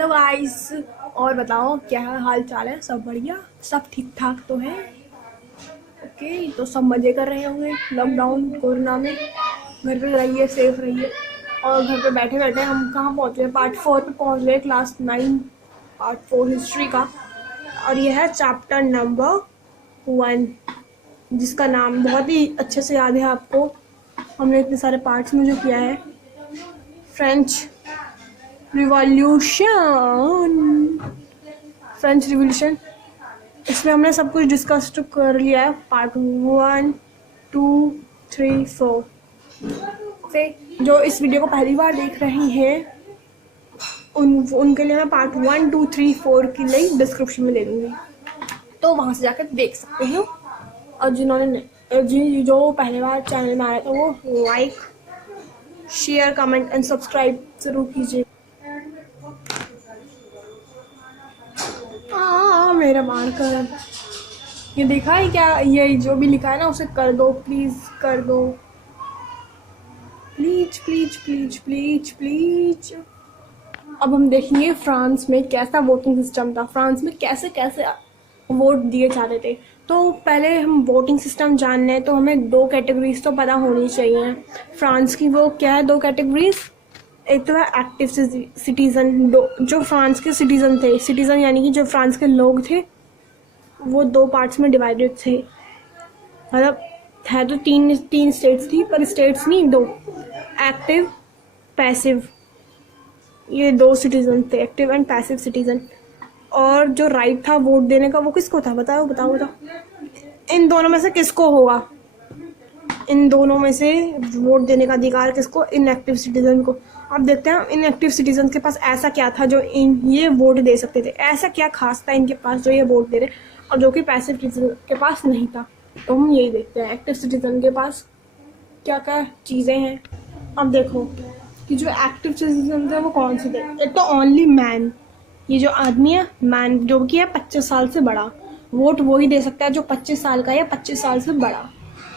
Hello guys. और बताओ क्या हाल चाल है? सब बढ़िया, सब ठीक ठाक तो है? ओके, तो सब मज़े कर रहे होंगे लॉकडाउन कोरोना में। घर पे रहिए, सेफ रहिए। और घर पे बैठे बैठे हम कहाँ पहुँच गए? पार्ट 4 पे पहुँच गए, क्लास 9 पार्ट 4 हिस्ट्री का। और यह है चैप्टर नंबर 1, जिसका नाम बहुत ही अच्छे से याद है आपको। हमने इतने सारे पार्ट्स में जो किया है, फ्रेंच रिवॉल्यूशन, इसमें हमने सब कुछ डिस्कस तो कर लिया है। पार्ट 1, 2, 3, 4 से जो इस वीडियो को पहली बार देख रहे हैं उनके लिए मैं पार्ट 1, 2, 3, 4 की लिंक डिस्क्रिप्शन में दे दूँगी, तो वहाँ से जाकर देख सकते हैं। और जो पहली बार चैनल में आया था वो like, share, comment and subscribe ज़रूर कीजिए। मेरा मार कर ये देखा है क्या? ये जो भी लिखा है ना उसे कर दो, प्लीज़ कर दो, please please please please please. अब हम देखेंगे फ्रांस में कैसा वोटिंग सिस्टम था, फ्रांस में कैसे कैसे वोट दिए जाते थे। तो पहले हम वोटिंग सिस्टम जानने हैं तो हमें 2 कैटेगरीज तो पता होनी चाहिए फ्रांस की। वो क्या है 2 कैटेगरीज? एक तो है एक्टिव सिटीज़न, जो फ्रांस के सिटीज़न थे। सिटीज़न यानी कि जो फ्रांस के लोग थे, वो 2 पार्ट्स में डिवाइडेड थे। मतलब है तो तीन स्टेट्स थी, पर स्टेट्स नहीं, 2। एक्टिव, पैसिव, ये 2 सिटीज़न थे, एक्टिव एंड पैसिव सिटीज़न। और जो राइट था वोट देने का वो किसको था? बताओ बताओ बताओ। इन दोनों में से किसको होगा? इन दोनों में से वोट देने का अधिकार किसको? इनएक्टिव सिटीजन को। अब देखते हैं इनएक्टिव सिटीजन के पास ऐसा क्या था जो ये वोट दे सकते थे। ऐसा क्या खास था इनके पास जो ये वोट दे रहे, और जो कि पैसिव सिटीजन के पास नहीं था। तो हम यही देखते हैं एक्टिव सिटीजन के पास क्या क्या चीज़ें हैं। अब देखो कि जो एक्टिव सिटीजन थे वो कौन से थे। एक तो ओनली मैन, ये जो आदमी है मैन, जो कि है 25 साल से बड़ा, वोट वही दे सकता है जो 25 साल का या 25 साल से बड़ा।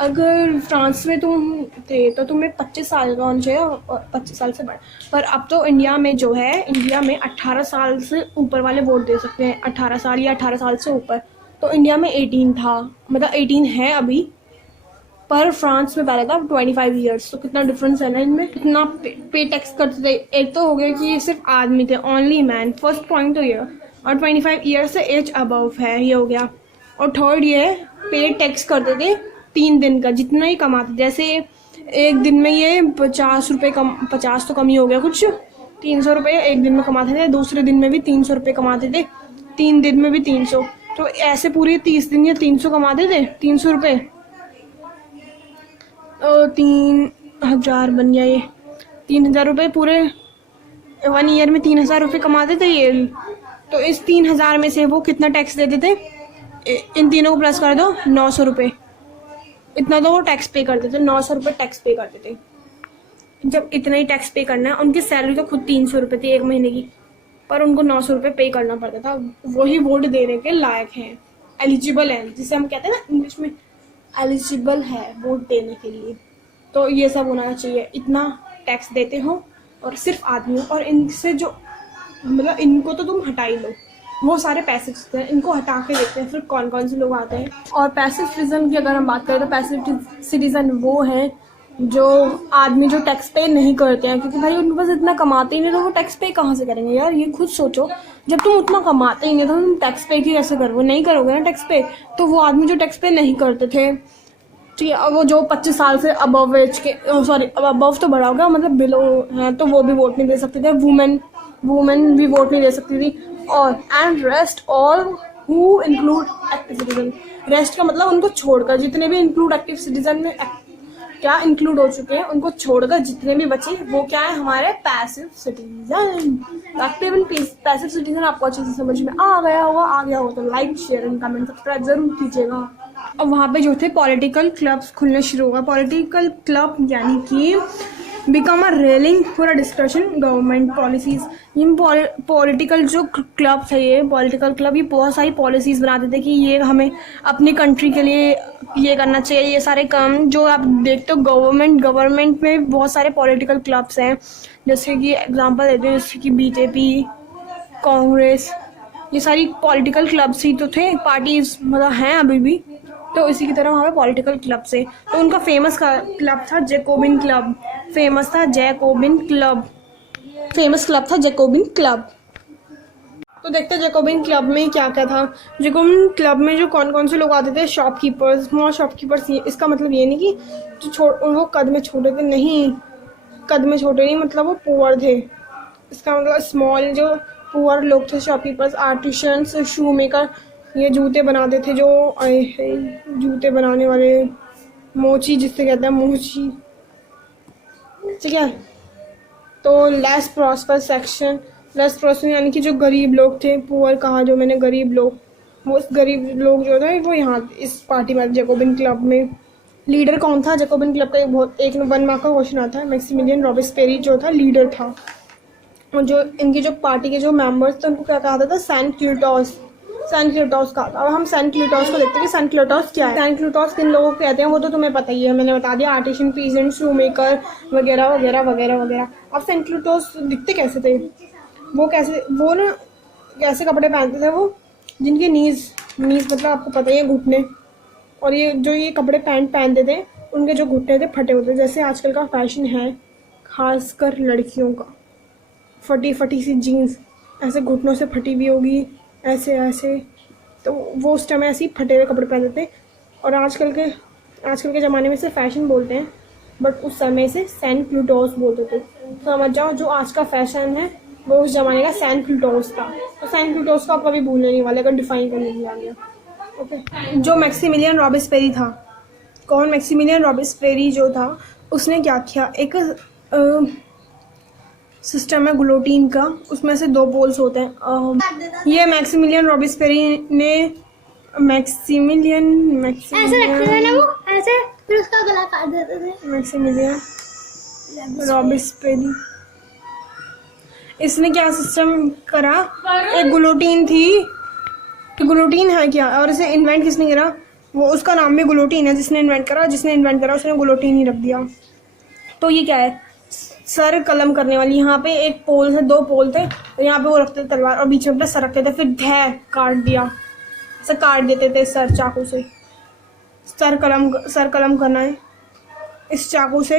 अगर फ्रांस में तुम थे तो तुम्हें 25 साल का होना चाहिए और 25 साल से बड़ा। पर अब तो इंडिया में जो है, इंडिया में 18 साल से ऊपर वाले वोट दे सकते हैं, 18 साल या 18 साल से ऊपर। तो इंडिया में 18 था, मतलब 18 है अभी, पर फ्रांस में पहले था 25 ईयर्स। तो कितना डिफरेंस है ना इनमें, कितना पे टैक्स करते थे। एक तो हो गया कि ये सिर्फ आदमी थे, ओनली मैन, फर्स्ट पॉइंट तो ये। और 25 ईयर्स से एज अबव है, ये हो गया। और थर्ड ये पे टैक्स करते थे 3 दिन का, जितना ही कमाते। जैसे एक दिन में ये 50 रुपये कम, 50 तो कम ही हो गया कुछ, 300 रुपये एक दिन में कमाते थे। दूसरे दिन में भी 300 रुपये कमाते थे, 3 दिन में भी 300। तो ऐसे पूरे 30 दिन ये 300 कमाते थे, 300 रुपये। तो 3000 बन गया ये, 3000 रुपये पूरे 1 ईयर में 3000 रुपये कमाते थे ये। तो इस 3000 में से वो कितना टैक्स देते थे? इन तीनों को प्लस कर दो, 900 रुपये। इतना तो वो टैक्स पे करते थे, 900 रुपये टैक्स पे करते थे। जब इतना ही टैक्स पे करना है, उनकी सैलरी तो खुद 300 रुपये थी 1 महीने की, पर उनको 900 रुपये पे करना पड़ता था। वही वोट देने के लायक हैं, एलिजिबल है, जिसे हम कहते हैं ना इंग्लिश में, एलिजिबल है वोट देने के लिए। तो ये सब होना चाहिए, इतना टैक्स देते हो और सिर्फ आदमी। और इनसे जो, मतलब इनको तो तुम हटा ही लो, वो सारे पैसिव सिटीजन, इनको हटा के देखते हैं फिर कौन कौन से लोग आते हैं। और पैसिव सिटीजन की अगर हम बात करें तो पैसिव सिटीजन वो हैं जो आदमी जो टैक्स पे नहीं करते हैं, क्योंकि भाई उनके पास इतना कमाते ही नहीं, तो वो टैक्स पे कहाँ से करेंगे यार? ये खुद सोचो, जब तुम उतना कमाते ही नहीं तो तुम टैक्स पे कैसे करोगे? नहीं करोगे ना टैक्स पे। तो वो आदमी जो टैक्स पे नहीं करते थे, ठीक है, वो जो 25 साल से अबव एज के, सॉरी अबव तो बड़ा होगा, मतलब बिलो हैं, तो वो भी वोट नहीं दे सकते थे। वुमेन भी वोट नहीं दे सकती थी। और and rest all who include active citizen, rest का मतलब उनको छोड़कर जितने भी इंक्लूड एक्टिव सिटीजन में क्या इंक्लूड हो चुके हैं, उनको छोड़कर जितने भी बचे वो क्या है? हमारे passive citizen. Active and passive citizen आपको अच्छे से समझ में आ गया होगा तो like, share and comment subscribe जरूर कीजिएगा। अब वहाँ पे जो थे पॉलिटिकल क्लब्स खुलने शुरू हो गए। पॉलिटिकल क्लब यानी कि become a railing for a discussion government policies. In political जो क्लब थे, ये पॉलिटिकल क्लब, ये बहुत सारी पॉलिसीज़ बनाते थे कि ये हमें अपनी कंट्री के लिए ये करना चाहिए। ये सारे काम जो आप देखते हो गवर्नमेंट में बहुत सारे पॉलिटिकल क्लब्स हैं, जैसे कि एग्जांपल देते हैं, जैसे कि बीजेपी, कांग्रेस, ये सारी पॉलिटिकल क्लब्स ही तो थे, पार्टीज मतलब हैं अभी भी। तो इसी की तरह वहाँ पे पॉलिटिकल क्लब से, तो उनका फेमस क्लब था जैकोबिन क्लब, फेमस था जैकोबिन क्लब, फेमस क्लब था जैकोबिन क्लब। तो देखते हैं जैकोबिन क्लब में क्या क्या था। जैकोबिन क्लब में जो कौन कौन से लोग आते थे, शॉपकीपर्स, स्मॉल शॉपकीपर्स। इसका मतलब ये नहीं कि जो वो कद में छोटे थे, नहीं, कद में छोटे नहीं, मतलब वो पुअर थे। इसका मतलब स्मॉल जो पुअर लोग थे, शॉपकीपर्स, आर्टिशंस, शू मेकर, ये जूते बनाते थे, जो जूते बनाने वाले, मोची जिससे कहते हैं, मोची, ठीक है। तो less prosper section, less prosper यानी कि जो गरीब लोग थे, पुअर कहा जो मैंने, गरीब लोग, वो गरीब लोग जो थे वो यहाँ इस पार्टी में, जैकोबिन क्लब में। लीडर कौन था जैकोबिन क्लब का? एक 1 मार्क का क्वेश्चन आता है। मैक्सिमिलियन रॉबेस्पेरी जो था लीडर था, और जो इनकी जो पार्टी के जो मेंबर्स थे उनको क्या कहा था? सैंट क्लूटॉस, सैंट क्लूटॉस का। अब हम सैंट क्लूटॉस को देखते हैं कि सैंट क्लूटॉस क्या है। सैंट क्लूटॉस किन लोगों को कहते हैं वो तो तुम्हें पता ही है, मैंने बता दिया, आर्टिशन, पीजेंट, शू मेकर वगैरह वगैरह वगैरह वगैरह। अब सैंट क्लूटॉस दिखते कैसे थे? वो ना कैसे कपड़े पहनते थे वो, जिनके नीज मतलब आपको पता ही है, घुटने, और ये कपड़े पैंट पहनते थे, उनके जो घुटने थे फटे होते, जैसे आजकल का फैशन है खासकर लड़कियों का, फटी फटी सी जीन्स, ऐसे घुटनों से फटी हुई होगी, ऐसे, तो वो उस टाइम ऐसे ही फटे हुए कपड़े पहनते थे। और आजकल के ज़माने में से फैशन बोलते हैं, बट उस समय से सैंट क्लूटॉस बोलते थे। तो समझ जाओ, जो आज का फैशन है वो उस ज़माने का सैंट क्लूटॉस था। तो सैंट क्लूटॉस को आप कभी भूलने नहीं वाले अगर डिफाइन करने के लिए आ गया। ओके, जो मैक्सिमिलियन रॉबेस्पेरी था, कौन? मैक्सिमिलियन रॉबेस्पेरी जो था, उसने क्या किया, एक सिस्टम है गुलोटीन का, उसमें से 2 पोल्स होते हैं। ये मैक्सिमिलियन रॉबेस्पेरी ने मैक्सिमिलियन ऐसे रखते थे ना वो, ऐसे, फिर उसका गला काट देते थे। मैक्सिमिलियन रॉबेस्पेरी, इसने क्या सिस्टम करा? एक गुलोटीन थी, तो गुलोटीन है क्या, और इसे इन्वेंट किसने करा? वो, उसका नाम भी गुलोटीन है, जिसने इन्वेंट करा उसने गुलोटीन ही रख दिया। तो ये क्या है? सर कलम करने वाली, यहाँ पे एक पोल थे, 2 पोल थे, और यहाँ पे वो रखते थे तलवार, और बीच में अपना सर रखते थे, फिर धै काट दिया, ऐसे काट देते थे सर चाकू से। सर कलम करना है इस चाकू से,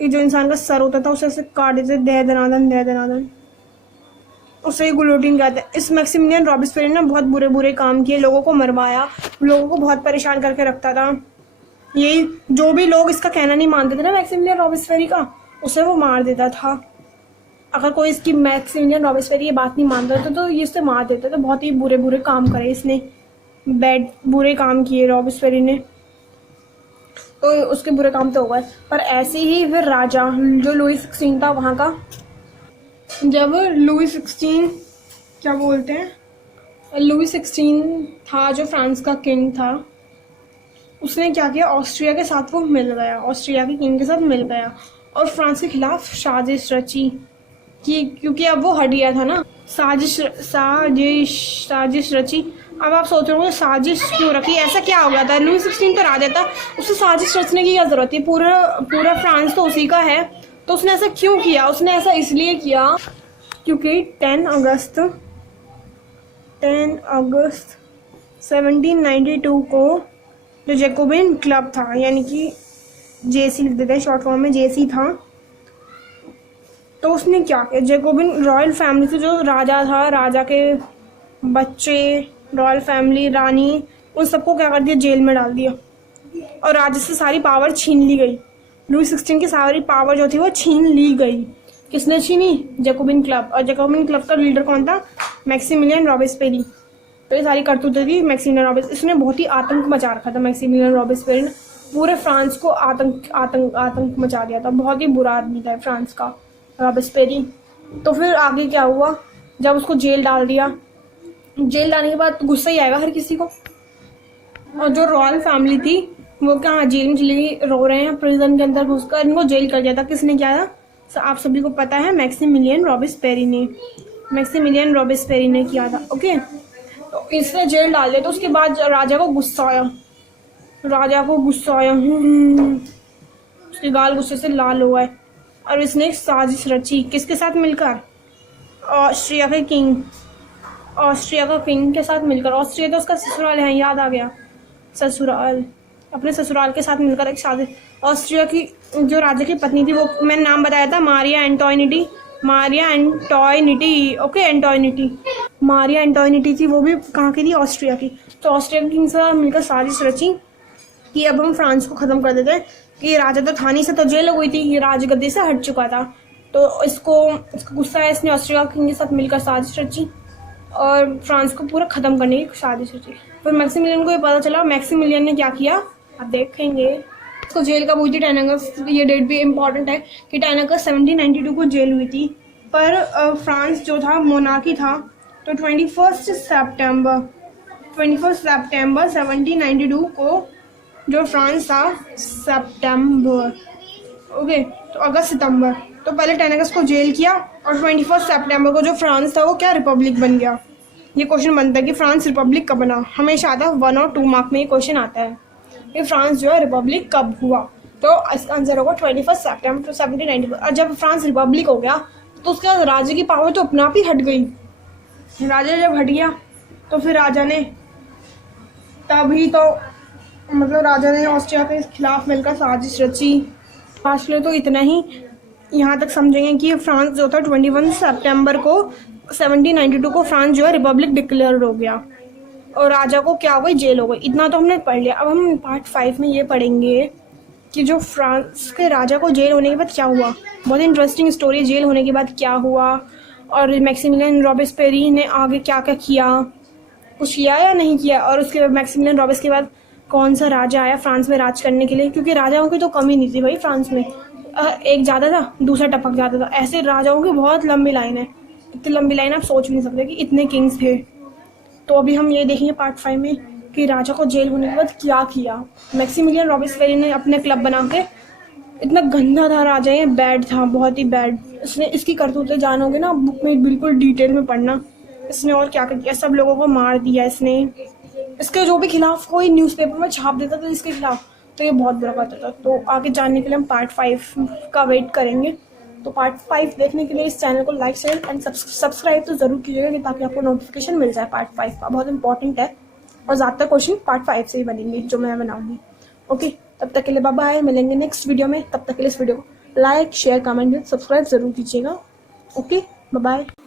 ये जो इंसान का सर होता था उसे ऐसे काट देते, दे दनादन, उसे ही गुलोटीन कहते हैं। इस मैक्सिमिलियन रॉबेस्पेरी ने बहुत बुरे काम किए, लोगों को मरवाया, लोगों को बहुत परेशान करके रखता था। यही जो भी लोग इसका कहना नहीं मानते थे ना मैक्सिमिलियन रॉबेस्पेरी का, उसे वो मार देता था। अगर कोई इसकी मैक्सिमिलियन रॉबेस्पेरी ये बात नहीं मानता था तो ये इसे मार देता था। बहुत ही बुरे काम करे इसने, बुरे काम किए रॉबेस्पेरी ने, तो उसके बुरे काम तो हो गए। पर ऐसे ही फिर राजा जो लुई 16 था वहाँ का, जब लुई 16 क्या बोलते हैं, लुई 16 था जो फ्रांस का किंग था, उसने क्या किया, ऑस्ट्रिया के साथ वो मिल गया, ऑस्ट्रिया के किंग के साथ मिल गया, और फ्रांस के खिलाफ साजिश रची कि, क्योंकि अब वो हट गया था ना, साजिश रची। अब आप सोच रहे हो साजिश क्यों रखी, ऐसा क्या हो गया था? लुई 16 तो राजा था, उसे साजिश रचने की क्या जरूरत थी? पूरा फ्रांस तो उसी का है, तो उसने ऐसा क्यों किया? उसने ऐसा इसलिए किया क्योंकि 10 अगस्त 1792 को जो जैकोबिन क्लब था, यानी कि जेसी लिख देते हैं शॉर्ट फॉर्म में, जेसी था, तो उसने क्या किया, जैकोबिन रॉयल फैमिली से जो राजा था, राजा के बच्चे, रॉयल फैमिली, रानी, उन सबको क्या कर दिया, जेल में डाल दिया, और राजा से सारी पावर छीन ली गई। लुई 16 की सारी पावर जो थी वो छीन ली गई। किसने छीनी? Jacobin club. और जैकोबिन क्लब का लीडर कौन था? मैक्सिमिलियन रॉबेस्पेरी। तो ये सारी करतूतें थी मैक्सिमिलियन रॉबेस्पेरी, इसने बहुत ही आतंक मचा रखा था। मैक्सिमिलियन रॉबेस्पेरी ने पूरे फ्रांस को आतंक मचा दिया था, बहुत ही बुरा आदमी था फ्रांस का रॉबेस्पेरी। तो फिर आगे क्या हुआ, जब उसको जेल डाल दिया, जेल डालने के बाद गुस्सा ही आएगा हर किसी को। और जो रॉयल फैमिली थी वो क्या जेल में चली गई, रो रहे हैं प्रिजन के अंदर घुसकर, इनको जेल कर दिया था। किसने किया था? आप सभी को पता है, मैक्सिमिलियन रॉबेस्पेरी ने किया था। ओके, तो इसने जेल डाल दिया। तो उसके बाद राजा को गुस्सा आया, उसके गाल गुस्से से लाल हुआ है, और इसने एक साजिश रची, किसके साथ मिलकर? ऑस्ट्रिया के किंग, ऑस्ट्रिया का किंग के साथ मिलकर, ऑस्ट्रिया तो उसका ससुराल है, याद आ गया, ससुराल, अपने ससुराल के साथ मिलकर एक शादी। ऑस्ट्रिया की जो राजा की पत्नी थी, वो मैंने नाम बताया था, मारिया एंटोइनिटी, मारिया एंटोइनिटी, ओके एंटोइनिटी, मारिया एंटोइनिटी थी, वो भी कहाँ की थी, ऑस्ट्रिया की। तो ऑस्ट्रिया के किंग से मिलकर साजिश रची कि अब हम फ्रांस को ख़त्म कर देते हैं, कि राजा तो था नहीं, से तो जेल हो गई थी, ये राजगद्दी से हट चुका था। तो इसको गुस्सा है, इसने ऑस्ट्रिया किंग के साथ मिलकर साजिश रची और फ्रांस को पूरा ख़त्म करने की साजिश रची। फिर मैक्सिमिलियन को ये पता चला, मैक्सिमिलियन ने क्या किया आप देखेंगे। इसको जेल कब हुई थी, 10 अगस्त, ये डेट भी इम्पॉर्टेंट है कि 10 अगस्त 1792 को जेल हुई थी। पर फ्रांस जो था मोनार्की था, तो 21 सितंबर 1792 को जो फ्रांस था, सितंबर, ओके, तो अगस्त सितंबर, तो पहले 10 अगस्त को जेल किया और 21 सितंबर को जो फ्रांस था वो क्या रिपब्लिक बन गया। ये क्वेश्चन बनता है कि फ्रांस रिपब्लिक कब बना, हमेशा आता है 1 और 2 मार्क में ये क्वेश्चन आता है कि फ्रांस जो है रिपब्लिक कब हुआ। तो इसका आंसर होगा 21 सितंबर 1792। और जब फ्रांस रिपब्लिक हो गया तो उसके बाद राजा की पावर तो अपने आप ही हट गई। राजा जब हट गया तो फिर राजा ने तभी तो मतलब राजा ने ऑस्ट्रिया के खिलाफ मिलकर साजिश रची। आज के लिए तो इतना ही, यहाँ तक समझेंगे कि फ्रांस जो था 21 सितंबर को 1792 को फ्रांस जो है रिपब्लिक डिक्लेयर हो गया और राजा को क्या हो गई, जेल हो गई। इतना तो हमने पढ़ लिया। अब हम पार्ट 5 में ये पढ़ेंगे कि जो फ्रांस के राजा को जेल होने के बाद क्या हुआ। बहुत इंटरेस्टिंग स्टोरी, जेल होने के बाद क्या हुआ और मैक्सिमिलियन रॉबेस्पेरी ने आगे क्या क्या किया, कुछ किया या नहीं किया, और उसके बाद मैक्सिमिलियन रॉबेस के बाद कौन सा राजा आया फ्रांस में राज करने के लिए, क्योंकि राजाओं की तो कमी नहीं थी भाई फ्रांस में। एक ज़्यादा था, दूसरा टपक जाता था, ऐसे राजाओं की बहुत लंबी लाइन है। इतनी लंबी लाइन आप सोच भी नहीं सकते कि इतने किंग्स थे। तो अभी हम ये देखेंगे पार्ट 5 में कि राजा को जेल होने के बाद क्या किया। मैक्सिमिलियन रॉबेस्पेरी ने अपने क्लब बना के, इतना गंदा था राजा, ये बैड था, बहुत ही बैड। इसने इसकी करतूतें जानोगे ना बुक में बिल्कुल डिटेल में पढ़ना। इसने और क्या कर दिया, सब लोगों को मार दिया इसने। इसके जो भी खिलाफ कोई न्यूज़पेपर में छाप देता था इसके खिलाफ, तो ये बहुत बुरा करता था। तो आगे जानने के लिए हम पार्ट 5 का वेट करेंगे। तो पार्ट 5 देखने के लिए इस चैनल को लाइक शेयर एंड सब्सक्राइब तो ज़रूर कीजिएगा ताकि आपको नोटिफिकेशन मिल जाए पार्ट 5 का। बहुत इंपॉर्टेंट है और ज़्यादातर क्वेश्चन पार्ट 5 से ही बनेंगे जो मैं बनाऊंगी। ओके, तब तक के लिए बाय बाय, मिलेंगे नेक्स्ट वीडियो में। तब तक के लिए इस वीडियो को लाइक शेयर कमेंट सब्सक्राइब ज़रूर कीजिएगा। Okay, bye bye.